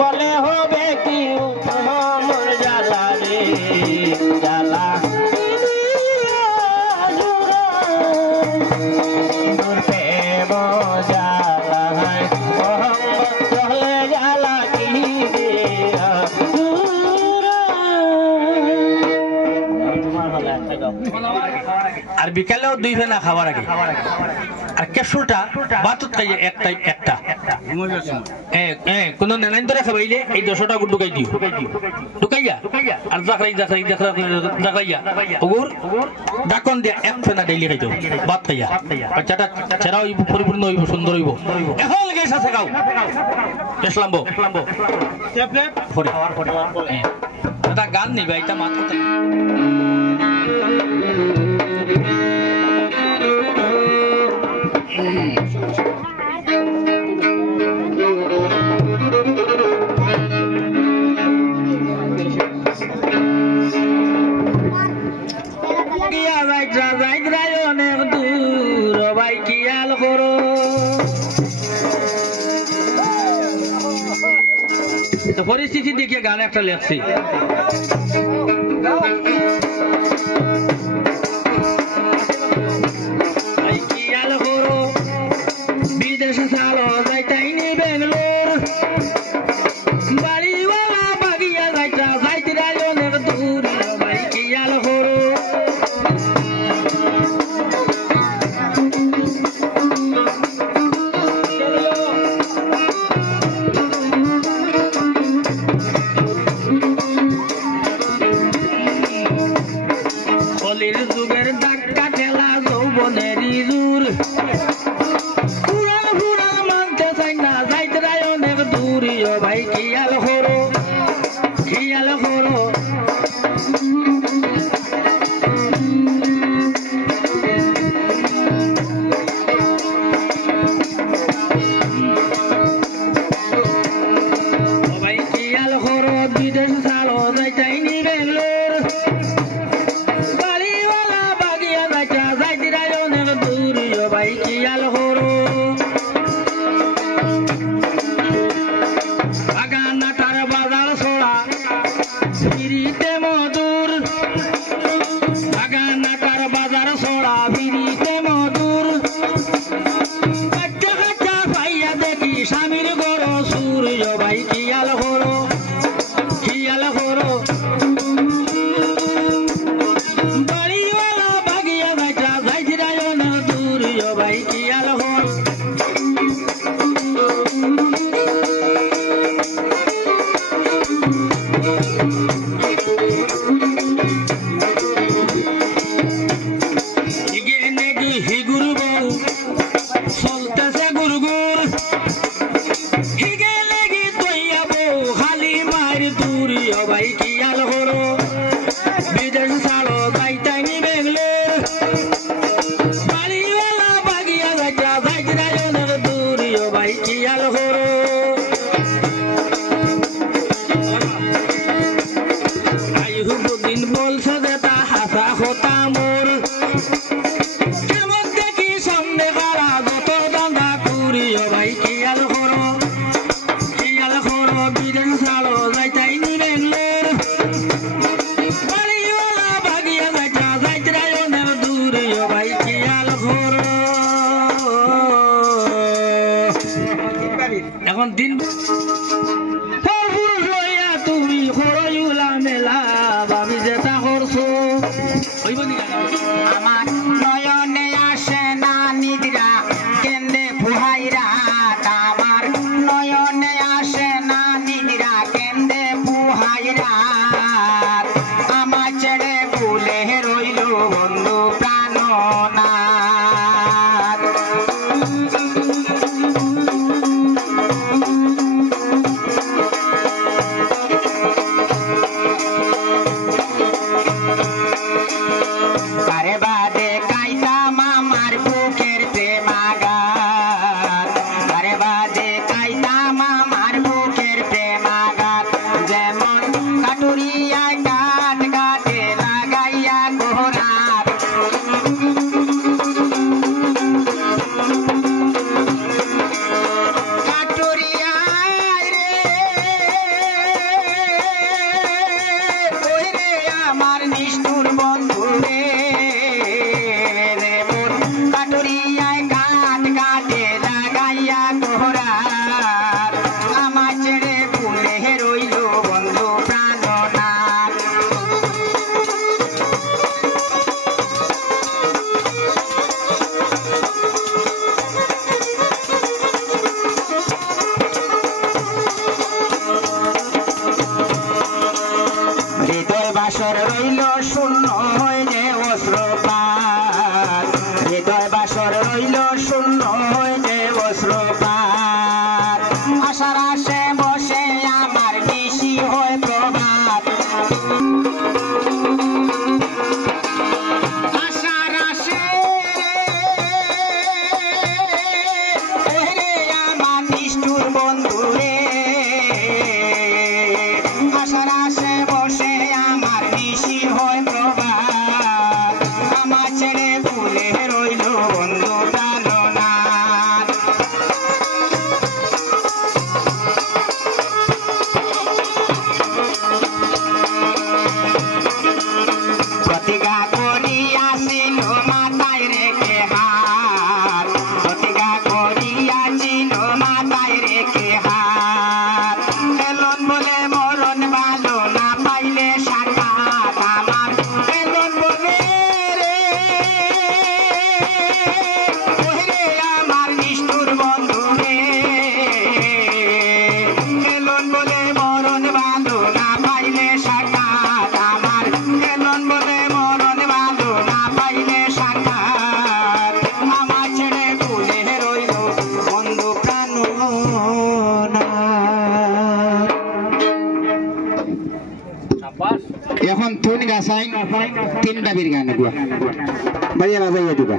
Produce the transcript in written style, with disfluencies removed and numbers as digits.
বলে হবে কি মোর জ্বালা রে জ্বালা মোর প্রেম জ্বালা চলে জ্বালা কি আর বিকালেও দুই বেলা খাওয়ার আগে আর কেশুলটা বাতুত খাই একটা কোন নেনাইন ধরে খাবাইলে এই 100টা ঢুকাই দিও ঢুকাইয়া আর জাকরাইয়া ওগুর ডাকন দিয়া এক ফেনা ডেইলি খাইতো ভাত খাইয়া বাচ্চাটা ছেড়া হইব পরিপূর্ণ হইব সুন্দর হইব এখন গেছ আছে খাও কেসলাম্বো এটা গান নিবা এটা মাত্র অনেক দূর ভাই কিয়াল করো পরিস্থিতি দেখে গান একটা লেখছি কিয়াল করো বিদেশে চালো যাইতাইনি বেঙ্গলোর বাড়িওয়ালা বাগিয়া যাইতা যাইতিরা অনেক দূর ভাই কিয়াল করো যুগের ধাক্কা ঠেলা যৌবনেরই জোর পুরান পুরান মানতে চাই না যাইতে রায় অনেক দূর ভাই খেয়াল করো ভাই খেয়াল করো বিদেশ চালো যাইতাইনি বেঙ্গলোর ভাই কিয়াল করো বাগানাটার বাজার ছোড়া ফিরিতে মধুর বাগানাটার বাজার ছোড়া ফিরিতে মধুর কাচ্চা কাচ্চা পাইয়া দেখি স্বামীর গরো সূর্য ভাই কিয়াল করো বাড়িওয়ালা বাগিয়া যাইতা যাইতিরা অনেক দূর ভাই কিয়াল করো হিগুর বউ চলতেছে গুরগুর হিগে লেগি তৈয়া বউ খালি মায়ের দূর ভাই কিয়াল করো বিদেশ চালো যাইতাইনি বেঙ্গলোর বাড়িওয়ালা বাগিয়া যাইতা যাইতিরা অনেক দূর ভাই কিয়াল করো আইহুবুদ্দিন বলছে যে তা হাসা হতা মোর কেমন দেখি সামনে কারা যত দান্দা করিও ভাই কিয়াল করো বিদেশ চালো যাইতাইনি বেঙ্গলোর বাড়িওয়ালা বাগিয়া যাইতা যাইতিরা অনেক দূর ভাই কিয়াল করো এখন দিন পুরুষ হইয়া তুমি করইলা মেলা আমি যেটা করছো আমার নয়নে আসে না নিদ্রা কেন্দে পুহাইরা আমার নয়নে আসে না নিদ্রা কেন্দে পুহাইরা আমার ছেড়ে ভুলে রইল বন্ধু প্রাণনাথ রইল শূন্য হইলে বস্ত্রপাত আশার আশে বসে আমার নিশি হয় প্রভাত আশার আশে রে আমার নিষ্ঠুর বন্ধু রে আশার আশে বসে আমার নিশি হয় প্রভাত আমার ছেড়ে ভুলে রইল বন্ধু প্রাণনাথ প্রতিজ্ঞা করিয়াছিল মাথায় রেখে হাত প্রতিজ্ঞা করিয়াছিল মাথায় রেখে হাত এলন বলে মরণ ভালো না পাইলে সাক্ষাৎ আমার এলন বলে রে ওরে আমার নিষ্ঠুর বন্ধু রে এলন বলে মরণ ভালো না পাইলে সাক্ষাৎ আমার এলন বলে মরণ ভালো না পাইলে সাক্ষাৎ আমার ছেড়ে ভুলে রইল বন্ধু প্রাণনাথ এখন তুন গাছাই তিন দাবির গান গুয়া বাজিয়ে বাজাইয়া দিবা